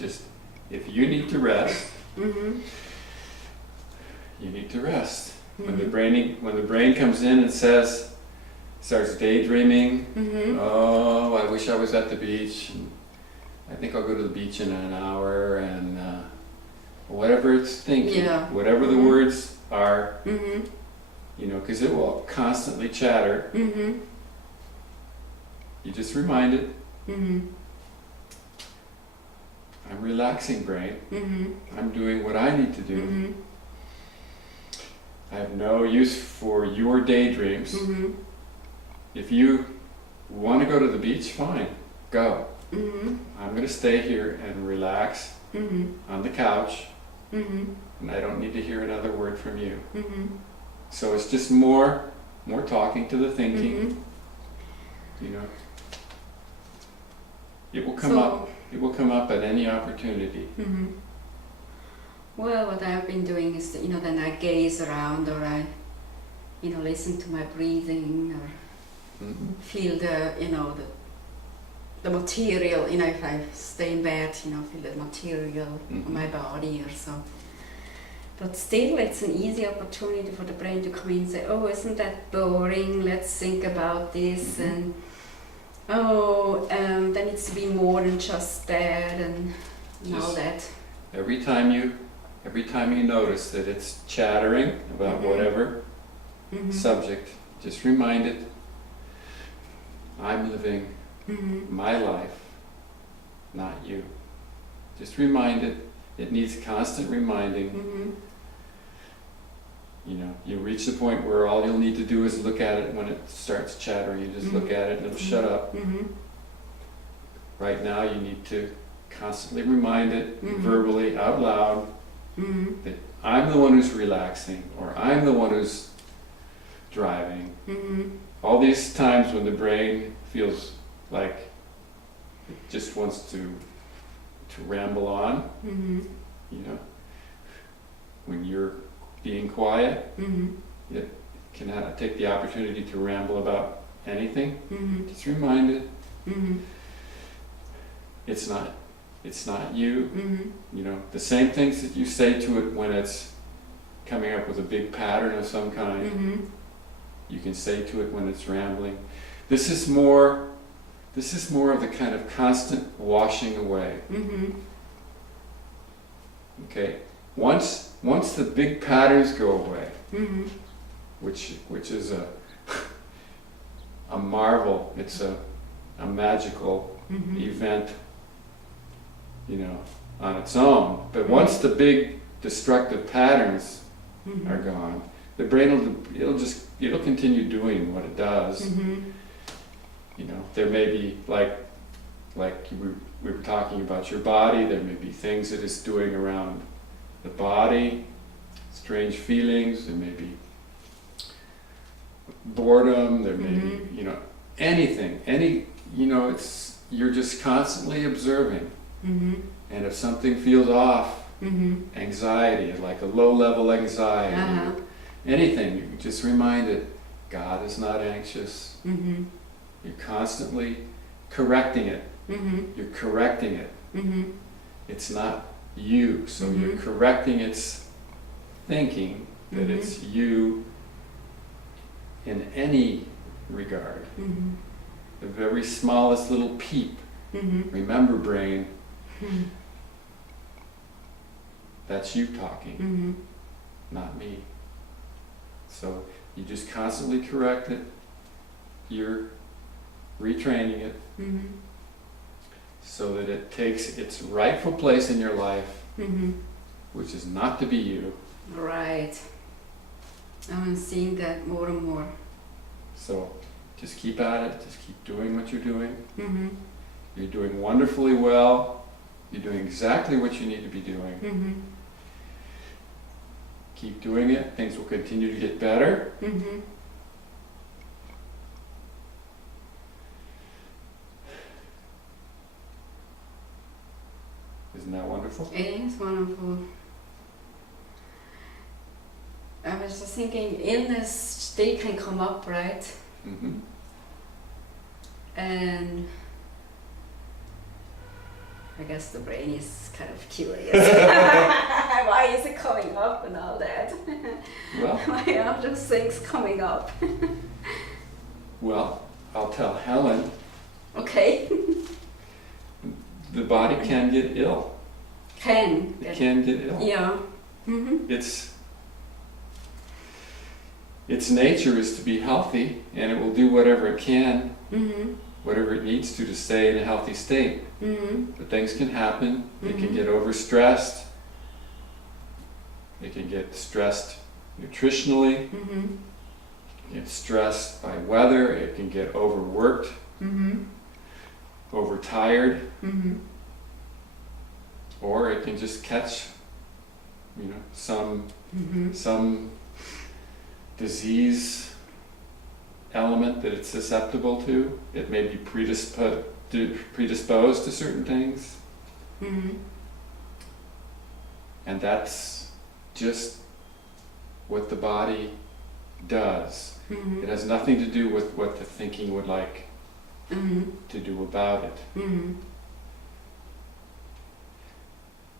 if you need to rest, Mm-hmm. you need to rest. Mm-hmm. When the brain comes in and starts daydreaming, Mm-hmm. oh, I wish I was at the beach. And I think I'll go to the beach in an hour, and whatever it's thinking, Yeah. whatever the Mm-hmm. words are, Mm-hmm. because it will constantly chatter. Mm-hmm. You just remind it, Mm-hmm. I'm relaxing, brain. Mm-hmm. I'm doing what I need to do. Mm-hmm. I have no use for your daydreams. Mm-hmm. If you want to go to the beach, fine, go. Mm-hmm. I'm going to stay here and relax Mm-hmm. on the couch, Mm-hmm. and I don't need to hear another word from you. Mm-hmm. So it's just more talking to the thinking. Mm-hmm. It will come up. It will come up at any opportunity. Mm-hmm. Well, what I've been doing is, then I gaze around, or I, listen to my breathing, or Mm-hmm. feel the material, if I stay in bed, feel the material Mm-hmm. on my body or so. But still, it's an easy opportunity for the brain to come in and say, oh, isn't that boring? Let's think about this. Mm-hmm. And there needs to be more than just that, and all that. Every time you notice that it's chattering about Mm-hmm. whatever Mm-hmm. subject, just remind it, I'm living Mm-hmm. my life, not you. Just remind it. It needs constant reminding. Mm-hmm. You reach the point where all you'll need to do is look at it when it starts chattering. You just look at it and it'll shut up. Mm-hmm. Right now you need to constantly remind it, Mhm. verbally, out loud, Mm-hmm. that I'm the one who's relaxing, or I'm the one who's driving. Mm-hmm. All these times when the brain feels like it just wants to ramble on, Mm-hmm. when you're being quiet, Mm-hmm. it can take the opportunity to ramble about anything. Mm-hmm. Just remind it, Mm-hmm. it's not you. Mm-hmm. The same things that you say to it when it's coming up with a big pattern of some kind, Mm-hmm. you can say to it when it's rambling. This is more of the kind of constant washing away. Mm-hmm. Okay? Once the big patterns go away, Mm-hmm. which is a marvel, it's a magical Mm-hmm. event, on its own. But once the big destructive patterns Mm-hmm. are gone, the brain it'll continue doing what it does. Mm-hmm. There may be like we were talking about your body. There may be things that it's doing around the body, strange feelings. There may be boredom. There may be anything. You're just constantly observing. Mm-hmm. And if something feels off, Mm-hmm. anxiety, like a low-level anxiety, Uh-huh. anything, you can just remind it, God is not anxious. Mm-hmm. You're constantly correcting it. Mm-hmm. You're correcting it. Mm-hmm. It's not you, so you're correcting its thinking that it's you in any regard. Mm-hmm. The very smallest little peep. Mm-hmm. Remember, brain, Mm-hmm. that's you talking, Mm-hmm. not me. So you just constantly correct it. You're retraining it Mm-hmm. so that it takes its rightful place in your life, Mm-hmm. which is not to be you. Right. I'm seeing that more and more. So just keep at it, just keep doing what you're doing. Mm-hmm. You're doing wonderfully well. You're doing exactly what you need to be doing. Mm-hmm. Keep doing it, things will continue to get better. Mm-hmm. Isn't that wonderful? It is wonderful. I was just thinking, illness, they can come up, right? Mm-hmm. And I guess the brain is kind of curious. Why is it coming up and all that? Well, Why are those things coming up? well, I'll tell Helen, Okay. the body can get ill. It can get ill. Yeah. Mm-hmm. Its nature is to be healthy, and it will do whatever it can, Mm-hmm. whatever it needs to stay in a healthy state. Mm-hmm. But things can happen. It can Mhm. get overstressed. It can get stressed nutritionally. Mm-hmm. Get stressed by weather. It can get overworked, Mm-hmm. overtired, Mm-hmm. or it can just catch, some Mm-hmm. disease element that it's susceptible to. It may be predisposed to certain things, Mm-hmm. and that's just what the body does. Mm-hmm. It has nothing to do with what the thinking would like Mm-hmm. to do about it. Mm-hmm.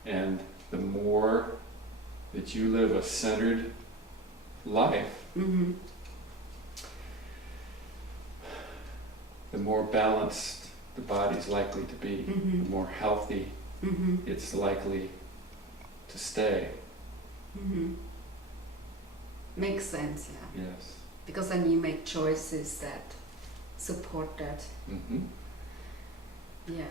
And the more that you live a centered life, Mm-hmm. the more balanced the body's likely to be, Mm-hmm. the more healthy Mm-hmm. it's likely to stay. Mm-hmm. Makes sense, yeah. Yes. Because then you make choices that support that. Mm-hmm. Yeah.